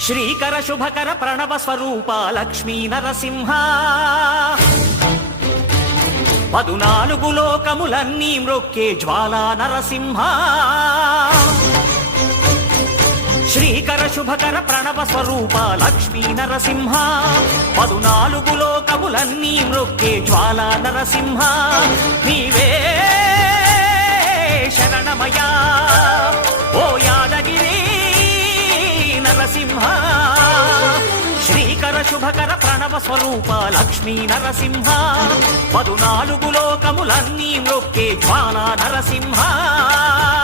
శ్రీకర శుభకర ప్రణవ స్వరూప లక్ష్మీ నరసింహ 14 లోకములన్నీ మ్రొక్కే జ్వాలా నరసింహ శ్రీకర శుభకర ప్రణవ స్వరూప లక్ష్మీ నరసింహ 14 లోకములన్నీ మ్రొక్కే జ్వాలా నరసింహ నీవే శరణమయా ఓ యాదగిరి నరసింహ శ్రీకర శుభకర ప్రణవ స్వరూప లక్ష్మీ నరసింహ 14 లోకములన్నీ మ్రొక్కే జ్వాలా నరసింహ